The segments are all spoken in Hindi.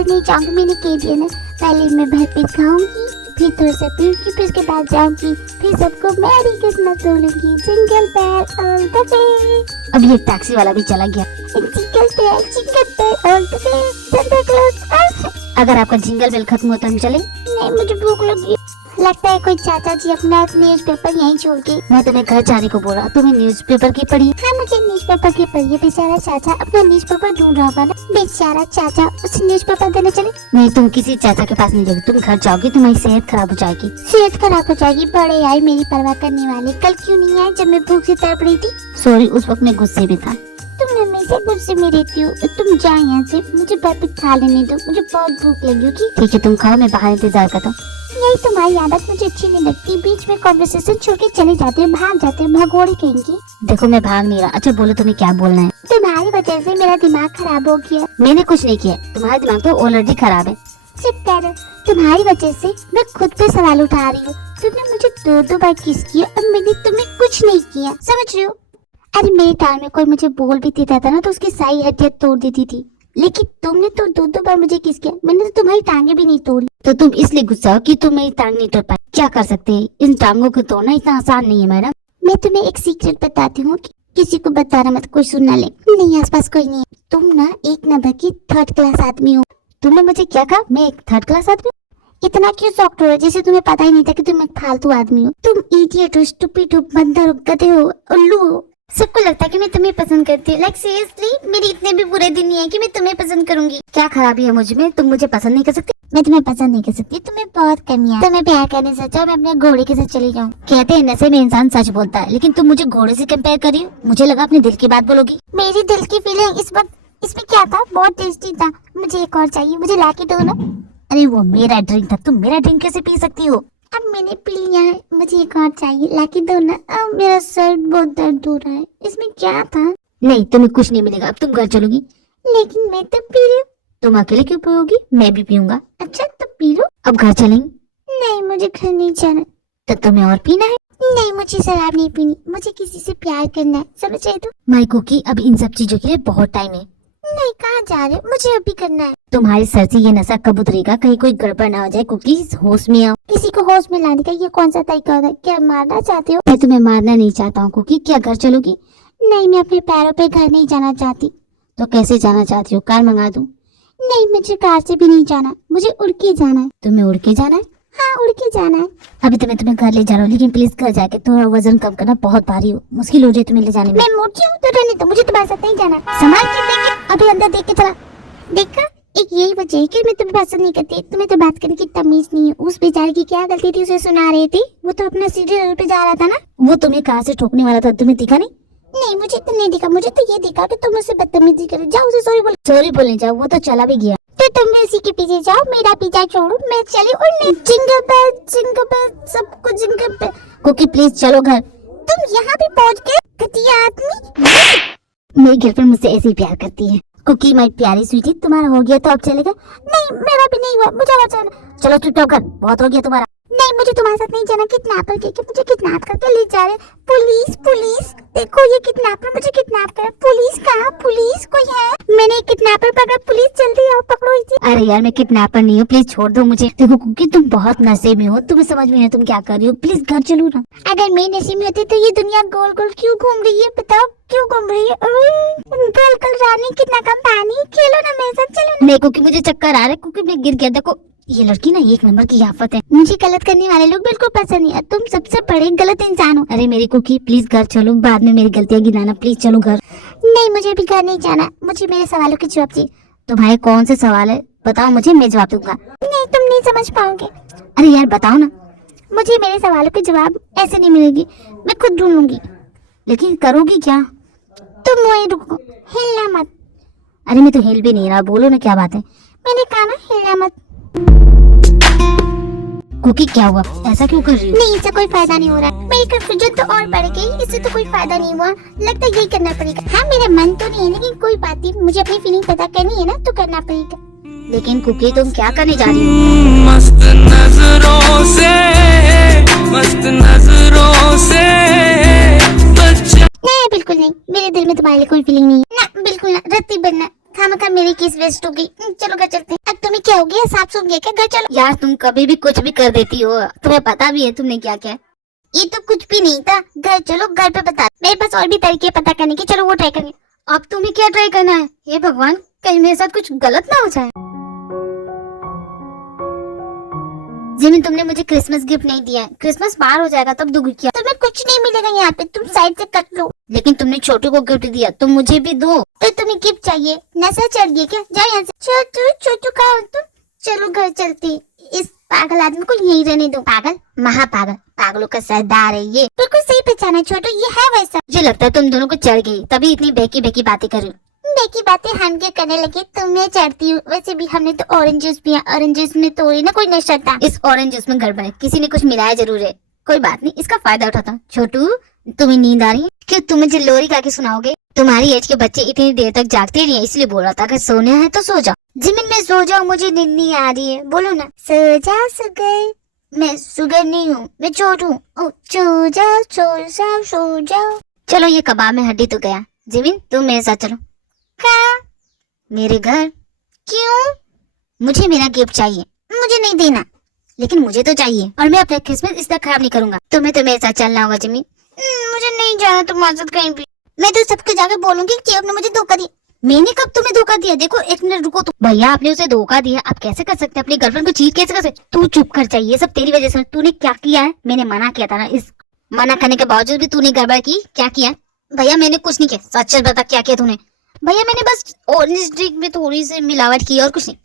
घर नहीं जाऊंगी, मैंने कह दिया ना। पहले मैं भरपेट खाऊंगी, फिर थोड़ा सा पीऊंगी, फिर उसके बाद जाऊंगी, फिर सबको मैरी क्रिसमस बोलूंगी। Jingle bell all the way. अब ये टैक्सी वाला भी चला गया। Jingle bell all the way, Santa Claus. अगर आपका जिंगल बेल खत्म हो तो हम चले। नहीं, मुझे भूख लगी। लगता है कोई चाचा जी अपना न्यूज़पेपर यहीं छोड़ के। मैं तुम्हें घर जाने को बोल रहा, तुम्हें न्यूज़पेपर की पढ़ी? हाँ, मुझे न्यूज़पेपर की पढ़ी है। बेचारा चाचा अपना न्यूज़पेपर ढूंढ रहा होगा ना। बेचारा चाचा उसे न्यूज़पेपर देने चले। नहीं, तुम किसी चाचा के पास नहीं जाओगी, तुम घर जाओगी, तुम्हारी सेहत खराब हो जाएगी। सेहत खराब हो जाएगी? बड़े आए मेरी परवाह करने वाले। कल क्यों नहीं आए जब मैं भूख से तड़प रही थी? सॉरी, उस वक्त मैं गुस्से में था। तुम हमेशा गुस्से में रहती हो। तुम जाओ यहाँ से, मुझे भरपेट खा लेने दो, मुझे बहुत भूख लगी होगी। ठीक है, तुम खाओ, मैं बाहर इंतजार करता हूँ। यही तुम्हारी आदत मुझे अच्छी नहीं लगती। बीच में कॉन्वर्सेशन छोड़ के चले जाते हो, भाग जाते हो, भगोड़े कहेंगी। देखो, मैं भाग नहीं रहा। अच्छा बोलो, तुम्हें क्या बोलना है? तुम्हारी वजह से मेरा दिमाग खराब हो गया। मैंने कुछ नहीं किया, तुम्हारा दिमाग तो ऑलरेडी खराब है। चुप कर। तुम्हारी वजह से मैं खुद पे सवाल उठा रही हूँ। तुमने मुझे दो बार किस किया और मैंने तुम्हें कुछ नहीं किया, समझ रहे हो? अरे मेरे टाइम में कोई मुझे बोल भी देता था ना तो उसकी सारी हड्डियां तोड़ देती थी, लेकिन तुमने तो दो बार मुझे किस किया। मैंने तो तुम्हारी टांगे भी नहीं तोड़ी। तो तुम इसलिए गुस्सा हो कि तुम मेरी टांग नहीं तोड़ पाई। क्या कर सकते हैं, इन टांगों को तोड़ना इतना आसान नहीं है मैडम। मैं तुम्हें एक सीक्रेट बताती हूँ कि किसी को बताना मत, कोई सुन ना ले। नहीं, आसपास कोई नहीं है। तुम ना एक नंबर की थर्ड क्लास आदमी हो। तुमने मुझे क्या कहा? मैं एक थर्ड क्लास आदमी? इतना क्यों सॉफ्ट हो रहा है जैसे तुम्हें पता ही नहीं था कि तुम एक फालतू आदमी हो। तुम इडियट हो, स्टूपिड हो, बंदर हो, गधे हो, उल्लू हो। सबको लगता है कि मैं तुम्हें पसंद करती हूँ। लाइक सीरियसली, मेरे इतने भी बुरे दिन नहीं है कि मैं तुम्हें पसंद करूंगी। क्या खराबी है मुझ में? तुम मुझे पसंद नहीं कर सकती? मैं तुम्हें पसंद नहीं कर सकती, तुम्हें बहुत कमी है। तुम्हें प्यार करने से अच्छा मैं अपने घोड़े के साथ चली जाऊँ। कहते हैं नशे में इंसान सच बोलता है, लेकिन तुम मुझे घोड़े से कंपेयर कर रही हो। मुझे लगा अपने दिल की बात बोलोगी। मेरी दिल की फीलिंग इस वक्त इसमें क्या था? बहुत टेस्टी था। मुझे एक और चाहिए, मुझे ला के दो ना। अरे वो मेरा ड्रिंक था, तुम मेरा ड्रिंक कैसे पी सकती हो? अब मैंने पी लिया है, मुझे एक और चाहिए, ला के दो ना। अब मेरा सर बहुत दर्द हो रहा है। इसमें क्या था? नहीं, तुम्हें कुछ नहीं मिलेगा। अब तुम घर चलोगी। लेकिन मैं तो पी रही हूँ। तुम अकेले क्यों पियोगी? मैं भी पीऊंगा। अच्छा तो पी लो। अब घर चलेंगे। नहीं, मुझे घर नहीं जाना। तो तुम्हें और पीना है? नहीं, मुझे शराब नहीं पीनी, मुझे किसी से प्यार करना है, समझ रहे हो? माय कुकी, अब इन सब चीजों के लिए बहुत टाइम है। नहीं, कहाँ जा रहे हो? मुझे अभी करना है। तुम्हारे सर से ये नशा कब उतरेगा? कहीं कोई गड़बड़ ना हो जाए। कुकी, होश में आओ। किसी को होश में लाने का ये कौन सा तरीका होता है? क्या मारना चाहते हो? मैं तुम्हें मारना नहीं चाहता हूँ कुकी। क्या घर चलोगी? नहीं, मैं अपने पैरों पे घर नहीं जाना चाहती। तो कैसे जाना चाहती हो? कार मंगा दूं? नहीं, मुझे कार से भी नहीं जाना, मुझे उड़ के जाना है। तुम्हें उड़ के जाना है? हाँ, उड़ के जाना है। अभी तो मैं तुम्हें घर ले जा रहा हूँ, लेकिन प्लीज घर जाके थोड़ा वजन कम करना, बहुत भारी हो, मुश्किल हो जाए तुम्हें ले जाने में। मैं मोटी हूँ तो रहने दो, मुझे तुम्हारे साथ नहीं जाना। संभाल के देंगे। अभी अंदर देख के चला। देखा, एक यही वजह है कि मैं तुम्हें पसंद नहीं करती। तुम्हें तो बात करने की तमीज नहीं है। उस बेचारे की क्या गलती थी, उसे सुना रही थी। वो तो अपना सीधे रोड पे जा रहा था ना। वो तुम्हें कार से ठोकने वाला था, तुम्हें दिखा नहीं? नहीं, मुझे तो नहीं दिखा। मुझे तो ये दिखा कि तुम मुझसे बदतमीजी करे। जाओ उसे सॉरी बोलो। सॉरी बोलने जाओ, वो तो चला भी गया। तो तुम भी उसी के पीछे जाओ, मेरा पीछा छोड़ो, मैं चली उड़ने। जिंगल बेल, सबको जिंगल बेल। कुकी प्लीज चलो घर। तुम यहाँ भी पहुँच गए, घटिया आदमी। मेरी गर्लफ्रेंड मुझसे ऐसे ही प्यार करती है। कुकी माई प्यारी स्वीटी, तुम्हारा हो गया तो अब चलेगा? नहीं, मेरा भी नहीं हुआ, मुझे और जाना। चलो चुपचाप घर, बहुत हो गया तुम्हारा। नहीं, मुझे तुम्हारे साथ नहीं जाना। किडनैपर के मुझे किडनैप करके ले जा रहे। पुलिस, पुलिस, देखो ये किडनैपर मुझे किडनैप कर। पुलिस कहाँ? पुलिस कोई है? मैंने एक किडनैपर पकड़ा। पुलिस जल्दी आओ, पकड़ो इसे। अरे यार, मैं किडनैपर नहीं हूँ, प्लीज छोड़ दो मुझे। देखो कुकी, तुम बहुत नशे में हो, तुम्हें समझ में नहीं तुम क्या कर रही हो। प्लीज घर चलो ना। अगर मैं नशे में होती तो ये दुनिया गोल गोल क्यों घूम रही है? बताओ क्यों घूम रही है? गोल गोल रानी, कितना कम पानी। खेलो ना मेरे साथ, चलो ना। नहीं कुकी, मुझे चक्कर आ रहा है। कुकी मैं गिर गया। देखो ये लड़की ना एक नंबर की आफत है। मुझे गलत करने वाले लोग बिल्कुल पसंद नहीं है। तुम सबसे बड़े गलत इंसान हो। अरे मेरी कुकी, प्लीज घर चलो, बाद में मेरी गलतियां गिनाना। प्लीज चलो घर। नहीं, मुझे भी घर नहीं जाना। मुझे मेरे सवालों के जवाब चाहिए। तुम्हारे कौन से सवाल है? बताओ मुझे, मैं जवाब दूंगा। नहीं, तुम नहीं समझ पाओगे। अरे यार बताओ ना। मुझे मेरे सवालों के जवाब ऐसे नहीं मिलेगी, मैं खुद ढूंढ लूंगी। लेकिन करोगी क्या? तुम वहीं रुको, हिलना मत। अरे मैं तो हिल भी नहीं रहा, बोलो ना क्या बात है। मैंने कहा ना, हिलना मत। कुकी क्या हुआ? ऐसा क्यों कर रही हो? नहीं, इससे कोई फायदा नहीं हो रहा। मेरी कंफ्यूजन तो और बढ़ गई। इससे तो कोई फायदा नहीं हुआ। लगता है यही करना पड़ेगा। हाँ, मेरा मन तो नहीं है, लेकिन कोई बात नहीं, मुझे अपनी फीलिंग पता करनी है ना, तो करना पड़ेगा। लेकिन कुकी तुम क्या करने जा रही हो? मस्त नजरों से, मस्त नजरों से बच्चा। नहीं, बिल्कुल नहीं, मेरे दिल में तुम्हारे लिए कोई फीलिंग नहीं है ना, बिल्कुल ना। रत्ती बनना खामखा मेरी किस वेस्ट हो गई। चलो घर चलते हैं। अब तुम्हें क्या हो गया, सांप सूख गया क्या? घर चलो। यार तुम कभी भी कुछ भी कर देती हो, तुम्हें पता भी है तुमने क्या क्या। ये तो कुछ भी नहीं था। घर चलो, घर पे बता। मेरे पास और भी तरीके पता करने के, चलो वो ट्राई करेंगे। अब तुम्हें क्या ट्राई करना है? हे भगवान, कहीं मेरे साथ कुछ गलत ना हो जाए। जिमी तुमने मुझे क्रिसमस गिफ्ट नहीं दिया है, क्रिसमस पार हो जाएगा तब दोगी क्या? तुम्हें कुछ नहीं मिलेगा यहाँ पे, तुम साइड से कट लो। लेकिन तुमने छोटू को गिफ्ट दिया तो मुझे भी दो। तो तुम्हें गिफ्ट चाहिए, नशा चढ़ गया क्या? जाओ यहाँ से। छोटू छोटू कहाँ हो तुम? चलो घर चलते। इस पागल आदमी को यहीं रहने दो। पागल, महापागल, पागलों का सरदार है ये। बिल्कुल सही पहचाना छोटू, ये है वैसा। मुझे लगता है तुम दोनों को चढ़ गई, तभी इतनी बेकी बेकी बातें कर रही हो। देखी बातें हम क्या करने लगे, तुम्हें चढ़ती हूँ। वैसे भी हमने तो ऑरेंज जूस पिया, ऑरेंज जूस में तो ना कोई नशा था। इस ऑरेंज जूस में गड़बड़ है, किसी ने कुछ मिलाया जरूर है। कोई बात नहीं, इसका फायदा उठाता हूँ। छोटू तुम्हें नींद आ रही है? क्यों, तुम मुझे लोरी गा के सुनाओगे? तुम्हारी एज के बच्चे इतनी देर तक जागते नहीं है, इसलिए बोल रहा था अगर सोना है तो सो जाओ। जिमिन में सो जाओ, मुझे नींद नहीं आ रही है। बोलो ना। सो जा सुगर। मैं सुगर नहीं हूँ, मैं चोट हूँ। सो जाओ सो जाओ। चलो ये कबाब में हड्डी तो गया। जिमिन तुम मेरे साथ चलो। कहाँ? मेरे घर। क्यों? मुझे मेरा गिफ्ट चाहिए। मुझे नहीं देना। लेकिन मुझे तो चाहिए, और मैं अपना क्रिसमस इस तरह खराब नहीं करूंगा। तुम्हें तो मेरे साथ चलना होगा जिमिन। मुझे नहीं जाना तुम्हारे साथ कहीं भी। मैं तो सबको जाके बोलूंगी कि आपने मुझे धोखा दिया। मैंने कब तुम्हें धोखा दिया? देखो एक मिनट रुको। तो भैया आपने उसे धोखा दिया, आप कैसे कर सकते हैं? अपनी गर्लफ्रेंड को चीट कैसे कर सकते? तू चुप कर, चाहिए सब तेरी वजह से। तूने क्या किया है? मैंने मना किया था ना, इस मना करने के बावजूद भी तूने गड़बड़ की। क्या किया? भैया मैंने कुछ नहीं किया, सच सच बता क्या किया तूने? भैया मैंने बस ऑरेंज ड्रिंक में थोड़ी सी मिलावट की और कुछ नहीं।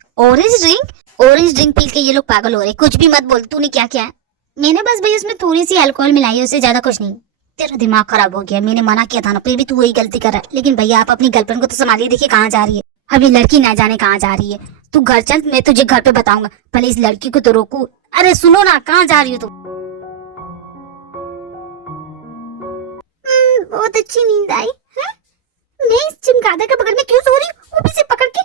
ऑरेंज ड्रिंक पी के ये लोग पागल हो रहे। कुछ भी मत बोल, तूने क्या किया? मैंने बस भैया उसमें थोड़ी सी अल्कोहल मिलाई है, उससे ज्यादा कुछ नहीं। तेरा दिमाग खराब हो गया, मैंने मना किया था ना, फिर भी तू वही गलती कर रहा है। लेकिन भैया आप अपनी गर्लफ्रेंड को तो संभालिए, देखिए कहाँ जा रही है। अभी लड़की ना जाने कहाँ जा रही है। तू घर चल, मैं तुझे घर पे बताऊंगा। पहले इस लड़की को तो रोकू। अरे सुनो ना, कहाँ जा रही हो तुम? बहुत अच्छी नींद आई है? मैं इस चमगादड़ के बगल में क्यों सो रही हूँ? ऊपर से पकड़ के।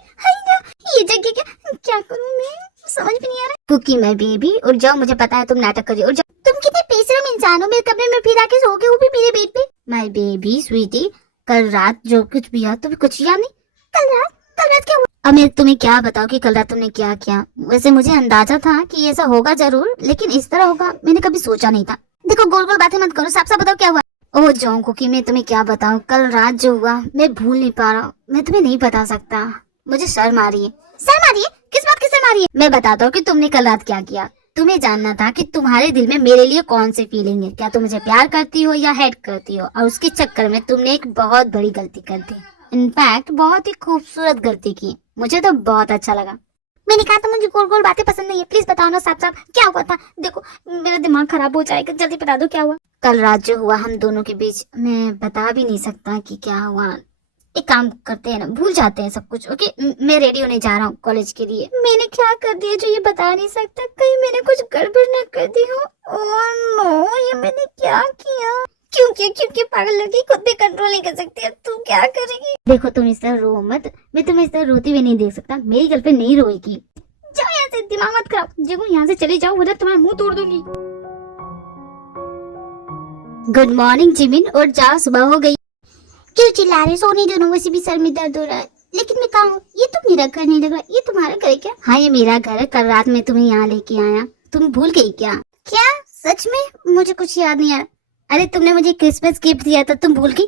ये जगह क्या करूँ मैं, समझ भी नहीं आ रहा। कुकी माय बेबी उठ जाओ, मुझे पता है तुम नाटक कर रही हो। उठ जाओ। तुम कितने बेशरम इंसान हो, मेरे कमरे में फिर आके सो गए, वो भी मेरे बेड पे। माय बेबी स्वीटी, कल रात जो कुछ भी हुआ तुम्हें कुछ याद नहीं? कल रात क्या हुआ? अब मैं तुम्हें क्या बताऊं कि कल रात तुमने क्या किया। वैसे मुझे अंदाजा था कि ऐसा होगा जरूर, लेकिन इस तरह होगा मैंने कभी सोचा नहीं था। देखो गोल गोल बातें मत करो, साफ साफ बताओ क्या हुआ। ओह जॉन कुकी, मैं तुम्हें क्या बताऊं, कल रात जो हुआ मैं भूल नहीं पा रहा हूँ। मैं तुम्हें नहीं बता सकता, मुझे शर्म आ रही है। शर्म आ रही है? किस बात की शर्म आ रही है? मैं बताता हूँ कि तुमने कल रात क्या किया। तुम्हें जानना था कि तुम्हारे दिल में मेरे लिए कौन सी फीलिंग है। क्या तुम मुझे प्यार करती हो या हेट करती हो? और उसके चक्कर में तुमने एक बहुत बड़ी गलती कर दी। इनफैक्ट बहुत ही खूबसूरत गलती की। मुझे तो बहुत अच्छा लगा। मैंने कहा था मुझे गोल गोल बातें पसंद नहीं है। प्लीज बताओ ना साफ साफ क्या हुआ था। देखो मेरा दिमाग खराब हो जाएगा, जल्दी बता दो क्या हुआ। कल रात जो हुआ हम दोनों के बीच, मैं बता भी नहीं सकता कि क्या हुआ। एक काम करते हैं ना, भूल जाते हैं सब कुछ। ओके मैं रेडी होने जा रहा हूँ कॉलेज के लिए। मैंने क्या कर दिया जो ये बता नहीं सकता? कहीं मैंने कुछ गड़बड़ न कर दी हो? ओह नो, ये मैंने क्या किया? क्योंकि पागल लड़की खुद भी कंट्रोल नहीं कर सकती। अब तू क्या करेगी? देखो तुम इस तरह रो मत, मैं तुम्हें इस तरह रोती हुई नहीं देख सकता। मेरी गर्लफ्रेंड नहीं रोएगी। जाओ यहाँ से, दिमाग मत खराब। देखो यहाँ से चले जाओ, वरना तुम्हारा मुंह तोड़ दूंगी। गुड मॉर्निंग जिमिन, और जाओ सुबह हो गई। क्यों चिल्ला रहे? सोने दो ना, वैसे भी सर में दर्द हो रहा है। लेकिन मैं कहाँ हूँ? ये तो मेरा घर नहीं लग रहा। ये तुम्हारा घर है क्या? हाँ ये मेरा घर है। कल रात में तुम्हें यहाँ लेके आया, तुम भूल गई क्या? क्या सच में? मुझे कुछ याद नहीं आ रहा। अरे तुमने मुझे क्रिसमस गिफ्ट दिया था, तुम भूल गई?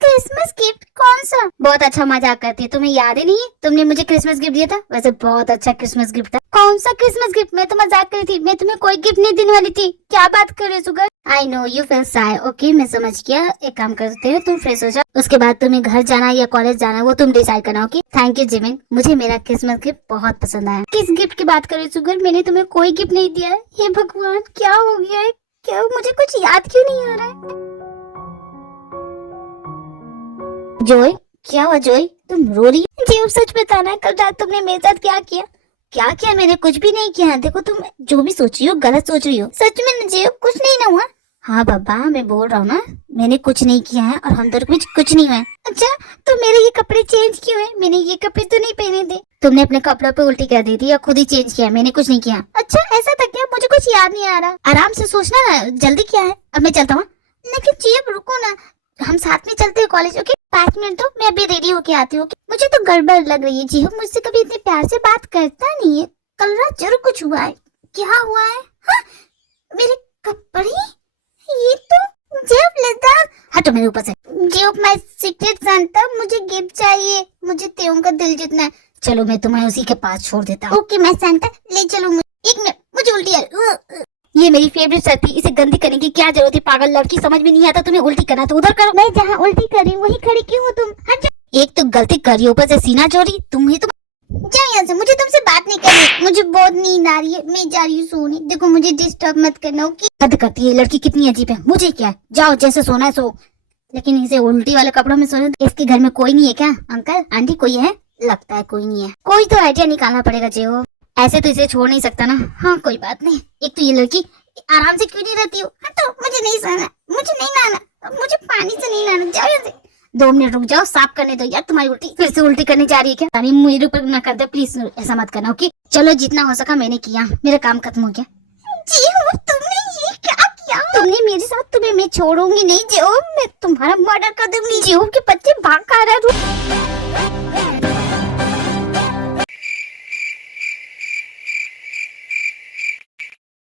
Christmas gift? कौन सा? बहुत अच्छा मजाक करती है, तुम्हें याद ही नहीं है? तुमने मुझे क्रिसमस गिफ्ट दिया था, वैसे बहुत अच्छा क्रिसमस गिफ्ट था। कौन सा क्रिसमस गिफ्ट? मैं तो मजाक कर रही थी, मैं तुम्हें कोई गिफ्ट नहीं देने वाली थी। क्या बात कर रहे sugar? I know you feel shy. Okay मैं समझ गया। एक काम करते हो, तुम फ्रेश हो जाओ, उसके बाद तुम्हें घर जाना या कॉलेज जाना वो तुम डिसाइड करना। ओके थैंक यू जिमिन, मुझे मेरा क्रिसमस गिफ्ट बहुत पसंद आया। किस गिफ्ट की बात कर रहे सुगर? मैंने तुम्हें कोई गिफ्ट नहीं दिया है। हे भगवान क्या हो गया है? क्या मुझे कुछ याद क्यों नहीं आ रहा है? जोय क्या हुआ? जोय तुम रो रही हो? जी अब सच बताना, कल रात तुमने मेरे साथ क्या किया? क्या किया? मैंने कुछ भी नहीं किया। देखो तुम जो भी सोच रही हो गलत सोच रही हो। सच में जी कुछ नहीं ना हुआ? हाँ बाबा मैं बोल रहा हूँ ना, मैंने कुछ नहीं किया है और हम दोनों के बीच कुछ नहीं हुआ है। अच्छा तो मेरे ये कपड़े चेंज क्यों है? मैंने ये कपड़े तो नहीं पहने थे। तुमने अपने कपड़ों पे उल्टी कर दी थी या खुद ही चेंज किया? मैंने कुछ नहीं किया। अच्छा ऐसा था क्या? मुझे कुछ याद नहीं आ रहा। आराम से सोचना ना, जल्दी क्या है? अब मैं चलता हूँ। लेकिन जी अब रुको ना, हम साथ में चलते हैं कॉलेज। ओके 5 मिनट दो, मैं अभी रेडी होके आती हूँ। मुझे मुझे तो गड़बड़ लग रही है। जीहू मुझसे कभी इतने प्यार से बात करता नहीं है। कल रात जरूर कुछ हुआ है। क्या हुआ है? हाँ, मेरे कपड़े, ये तो जेब लेता। हटो मेरे ऊपर से। जेब माय सीक्रेट सांता, मुझे गिफ्ट चाहिए। मुझे तेओं का दिल जीतना है। चलो मैं तुम्हें उसी के पास छोड़ देता हूँ। ओके मैं सांता, ले चलो मुझे। एक मिनट, मुझे उल्टी आ रही। ये मेरी फेवरेट शर्ट थी, इसे गंदी करने की क्या जरूरत है? पागल लड़की, समझ में नहीं आता तुम्हें उल्टी करना तो उधर करो। मैं जहाँ उल्टी कर रही हूँ वहीं खड़ी क्यों हो तुम? हट जाओ। एक तो गलती करी, ऊपर से सीना चोरी। तुम ही तो जाओ यहाँ से, मुझे तुमसे बात नहीं करनी। मुझे बहुत नींद आ रही है, मैं जा रही हूँ सोने। देखो मुझे डिस्टर्ब मत करना, ओके? हद करती है लड़की, कितनी अजीब है। मुझे क्या है, जाओ जैसे सोना है सो। लेकिन इसे उल्टी वाले कपड़ों में सोने। इसके घर में कोई नहीं है क्या? अंकल आंटी कोई है? लगता है कोई नहीं है। कोई तो आइडिया निकालना पड़ेगा जेहो। ऐसे तो इसे छोड़ नहीं सकता ना। हाँ कोई बात नहीं। एक तो ये लड़की आराम से क्यों नहीं रहती हो? हटो, मुझे नहीं सोना, मुझे नहीं नहाना, मुझे पानी से नहीं नहाना। जाओ यहाँ से। 2 मिनट रुक जाओ, साफ करने दो यार तुम्हारी उल्टी। फिर से उल्टी करने जा रही है क्या? तानी मेरे ऊपर ना कर दे प्लीज, ऐसा मत करना ओके? चलो जितना हो सका मैंने किया, मेरा काम खत्म हो गया। जीहू तुमने ये क्या किया? तुमने मेरे साथ, तुम्हें मैं छोड़ूंगी नहीं जीहू, मैं तुम्हारा मर्डर कर दूंगी। जीहू के बच्चे भाग खा रहे हैं।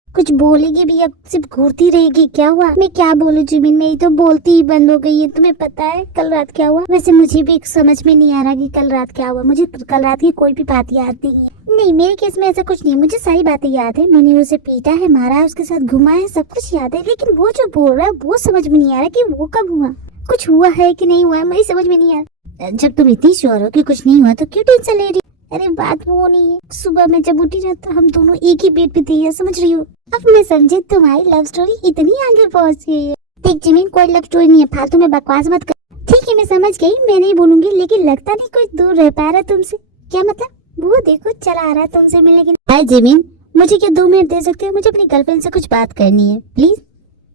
कुछ बोलेगी भी या सिर्फ घूरती रहेगी? क्या हुआ? मैं क्या बोलूं जिमिन, मेरी तो बोलती ही बंद हो गई है। तुम्हें पता है कल रात क्या हुआ? वैसे मुझे भी समझ में नहीं आ रहा कि कल रात क्या हुआ। मुझे कल रात की कोई भी बात याद नहीं है। नहीं, मेरे केस में ऐसा कुछ नहीं, मुझे सारी बातें याद है। मैंने उसे पीटा है, मारा है, उसके साथ घुमा है, सब कुछ याद है। लेकिन वो जो बोल रहा है वो समझ में नहीं आ रहा कि वो कब हुआ। कुछ हुआ है कि नहीं हुआ है, मुझे समझ में नहीं आ रहा। जब तुम इतनी श्योर हो कि कुछ नहीं हुआ तो क्यों टेंशन ले रही? अरे बात वो नहीं है, सुबह में जब उठी ना तो हम दोनों एक ही बेड पे थे, ये समझ रही हो? अब मैं समझे तुम्हारी लव स्टोरी इतनी आगे पहुंच गई है। देख जिमिन, कोई लव स्टोरी नहीं है, फालतू में बकवास मत कर। ठीक है मैं समझ गई, मैं नहीं बोलूंगी, लेकिन लगता नहीं कोई दूर रह पा रहा तुमसे। क्या मतलब? वो देखो चला आ रहा है तुमसे मिलने के लिए। जिमिन, मुझे क्या 2 मिनट दे सकते हो? मुझे अपनी गर्लफ्रेंड से कुछ बात करनी है प्लीज।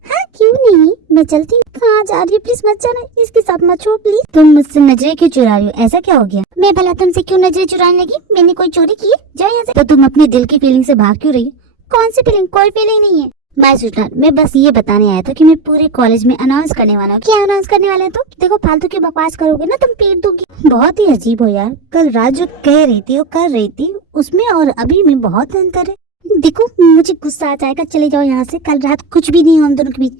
हाँ क्यों नहीं, मैं चलती हूँ। कहाँ जा रही है? प्लीज मत जाना, इसके साथ मत छोड़ प्लीज। तुम मुझसे नजरें क्यों चुरा रही हो? ऐसा क्या हो गया? मैं भला तुमसे क्यों नजरें चुराने लगी? मैंने कोई चोरी की है? जाओ यहाँ से। तो तुम अपनी दिल की फीलिंग से भाग क्यों रही हो? कौन सी फीलिंग? कोई फीलिंग नहीं है। मैं स्वीटनर, मैं बस ये बताने आया था कि मैं पूरे कॉलेज में अनाउंस करने वाला हूँ। क्या अनाउंस करने वाले हैं तुम? देखो फालतू की बकवास करोगे ना तुम पेट दोगी। बहुत ही अजीब हो यार, कल रात जो कह रही थी वो कर रही थी, उसमें और अभी में बहुत अंतर है। देखो मुझे गुस्सा आ जाएगा, चले जाओ यहाँ से। कल रात कुछ भी नहीं हुआ हम दोनों के बीच।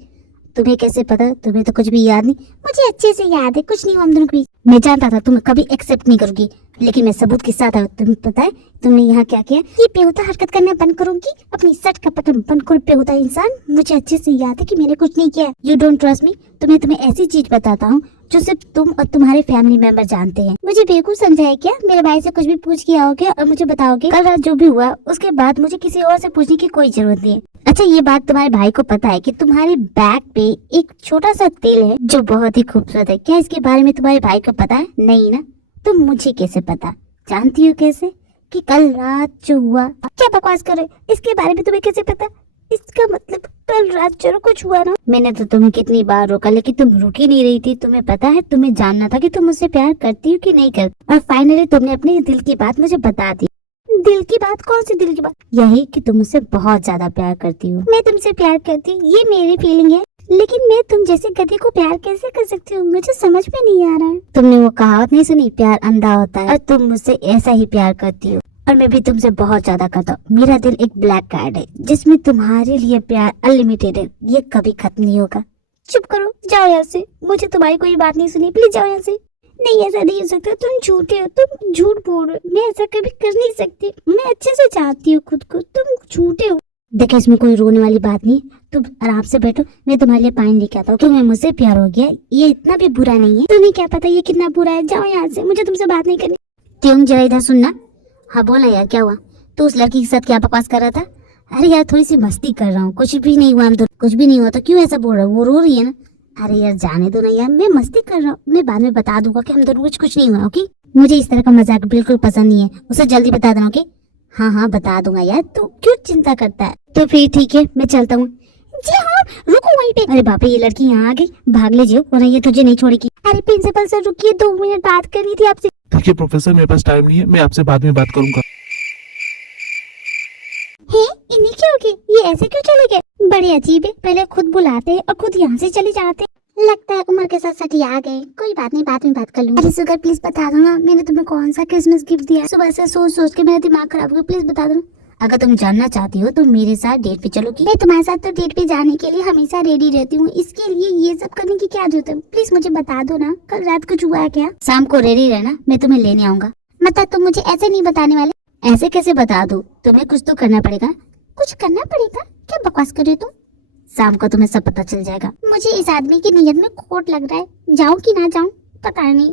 तुम्हें कैसे पता? तुम्हें तो कुछ भी याद नहीं। मुझे अच्छे से याद है, कुछ नहीं हुआ हम दोनों के बीच। मैं जानता था तुम कभी एक्सेप्ट नहीं करोगी, लेकिन मैं सबूत के साथ आया। तुम्हें पता है तुमने यहाँ क्या किया? ये बेहुदा हरकत करना बंद करोगी? अपनी सट का पटन बंद करो बेहुदा इंसान। मुझे अच्छे से याद है कि मैंने कुछ नहीं किया। You don't trust me? तुम्हें ऐसी चीज बताता हूँ जो सिर्फ तुम और तुम्हारे फैमिली मेंबर जानते हैं। मुझे बेवकूफ समझा है क्या? मेरे भाई से कुछ भी पूछ के आओगे और मुझे बताओगे कल रात जो भी हुआ, उसके बाद मुझे किसी और से पूछने की कोई जरूरत नहीं है। अच्छा ये बात तुम्हारे भाई को पता है कि तुम्हारे बैग पे एक छोटा सा तेल है जो बहुत ही खूबसूरत है? क्या इसके बारे में तुम्हारे भाई को पता है? नहीं ना? तो मुझे कैसे पता? जानती हो कैसे? कि कल रात जो हुआ। क्या बकवास कर रहे? इसके बारे में तुम्हें कैसे पता? इसका मतलब कल रात जो कुछ हुआ ना। मैंने तो तुम्हें कितनी बार रोका, लेकिन तुम रुक ही नहीं रही थी। तुम्हें पता है, तुम्हें जानना था कि तुम मुझसे प्यार करती हो कि नहीं करती, और फाइनली तुमने अपने दिल की बात मुझे बता दी। दिल की बात? कौन सी दिल की बात? यही कि तुम मुझसे बहुत ज्यादा प्यार करती हो। मैं तुमसे प्यार करती हूँ, ये मेरी फीलिंग है, लेकिन मैं तुम जैसे गधे को प्यार कैसे कर सकती हूँ? मुझे समझ में नहीं आ रहा है। तुमने वो कहावत नहीं सुनी, प्यार अंधा होता है, और तुम मुझसे ऐसा ही प्यार करती हो, और मैं भी तुमसे बहुत ज्यादा करता हूँ। मेरा दिल एक ब्लैक कार्ड है जिसमें तुम्हारे लिए प्यार अनलिमिटेड है, ये कभी खत्म नहीं होगा। चुप करो, जाओ यहाँ से। मुझे तुम्हारी कोई बात नहीं सुनी, प्लीज जाओ यहाँ से। नहीं ऐसा नहीं हो सकता, तुम झूठे हो, तुम झूठ बोल रहे हो। मैं ऐसा कभी कर नहीं सकती, मैं अच्छे से जानती हूँ खुद को, तुम झूठे हो। देखो इसमें कोई रोने वाली बात नहीं, तुम आराम से बैठो, मैं तुम्हारे लिए पानी लेके आता हूँ। तुम्हें मुझसे प्यार हो गया, ये इतना भी बुरा नहीं है। तुम्हें क्या पता ये कितना बुरा है? जाओ यहाँ से, मुझे तुमसे बात नहीं करनी। तुम जरा इधर सुनना। हाँ बोला यार, क्या हुआ? तो उस लड़की के साथ क्या बकवास कर रहा था? अरे यार थोड़ी सी मस्ती कर रहा हूँ, कुछ भी नहीं हुआ। हम तो कुछ भी नहीं हुआ तो क्यों ऐसा बोल रहा है? वो रो रही है ना। अरे यार जाने दो ना यार, मैं मस्ती कर रहा हूँ। मैं बाद में बता दूंगा कि हम दोनों कुछ नहीं हुआ। ओके, मुझे इस तरह का मजाक बिल्कुल पसंद नहीं है, उसे जल्दी बता देना। ओके हाँ बता दूंगा यार, तो क्यों चिंता करता है? तो फिर ठीक है, मैं चलता हूँ। जी हाँ रुको वहीं पे। अरे बाप रे, ये लड़की यहाँ आ गई, भाग ले जियो, वरना ये तुझे नहीं छोड़ेगी। अरे प्रिंसिपल सर रुकिए, 2 मिनट बात करनी थी आपसे। ठीक है प्रोफेसर, मेरे पास टाइम नहीं है, मैं आपसे बाद में बात करूंगा। इन्हें क्या हो गया? ये ऐसे क्यों चले गए? बड़े अजीब है, पहले खुद बुलाते हैं और खुद यहाँ से चले जाते हैं। लगता है उम्र के साथ सटिया गए। कोई बात नहीं, बाद में बात कर लूंगी। अरे सुगर प्लीज बता दो ना, मैंने तुम्हें कौन सा क्रिसमस गिफ्ट दिया? सुबह से सोच सोच के मेरा दिमाग खराब हो गया, प्लीज बता दो। अगर तुम जानना चाहती हो तो मेरे साथ डेट पे चलोगी। मैं तुम्हारे साथ तो डेट पे जाने के लिए हमेशा रेडी रहती हूँ, इसके लिए ये सब करने की क्या जरूरत है? प्लीज मुझे बता दो ना, कल रात कुछ हुआ है क्या? शाम को रेडी रहना, मैं तुम्हें लेने आऊंगा। मतलब तुम मुझे ऐसे नहीं बताने वाले? ऐसे कैसे बता दूं? तुम्हें कुछ तो करना पड़ेगा। कुछ करना पड़ेगा? क्या बकवास कर रहे हो तुम? शाम को तुम्हें सब पता चल जाएगा। मुझे इस आदमी की नीयत में खोट लग रहा है, जाऊं कि ना जाऊं पता नहीं।